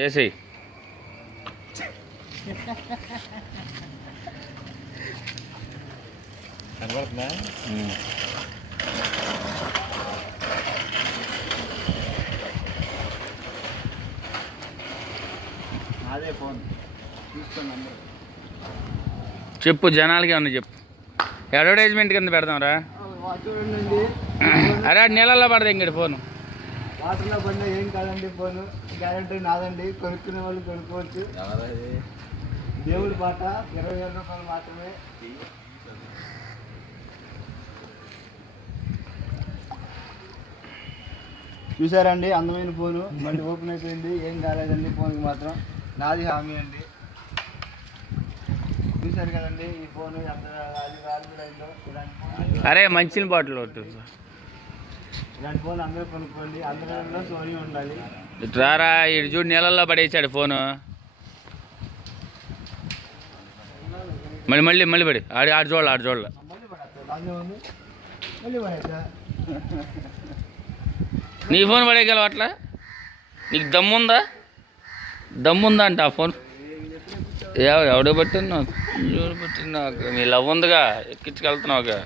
చేసి కనబడుతుందా? అదే ఫోన్ చూసుకోండి. చెప్పు, జనాలకి ఏమన్నా చెప్పు. అడ్వర్టైజ్మెంట్ కింద పెడదాంరా. చూడండి, అరే నీళ్ళల్లో పడదా ఇంకటి ఫోను. వాటర్లో పడినా ఏం కాదండి. ఫోన్ గ్యారెంటీ నాదండి. కొనుక్కునే వాళ్ళు కొనుక్కోవచ్చు. దేవుడి పాట 20,000 రూపాయలు మాత్రమే. చూసారండి, అందమైన ఫోను. బండి ఓపెన్ అయిపోయింది, ఏం కాలేదండి. ఫోన్కి మాత్రం నాది హామీ అండి. చూసారు కదండి ఈ ఫోన్ ఎంత అయిందో. అరే మంచి బాటిల్ ఇలాంటి ఫోన్ అందరూ కొనుక్కోండి. అందరిలో సోనీ ఉండాలి. రారా, ఇటు చూడు నీళ్ళల్లో పడేసాడు ఫోను. మళ్ళీ మళ్ళీ మళ్ళీ పడి ఆడు చూడాలి. నీ ఫోన్ పడేయగలవు అట్లా? నీకు దమ్ముందా అంట ఆ ఫోన్? ఎవడో పట్టినా మీ లవ్ ఉందిగా, ఎక్కించుకెళ్తున్నావుగా.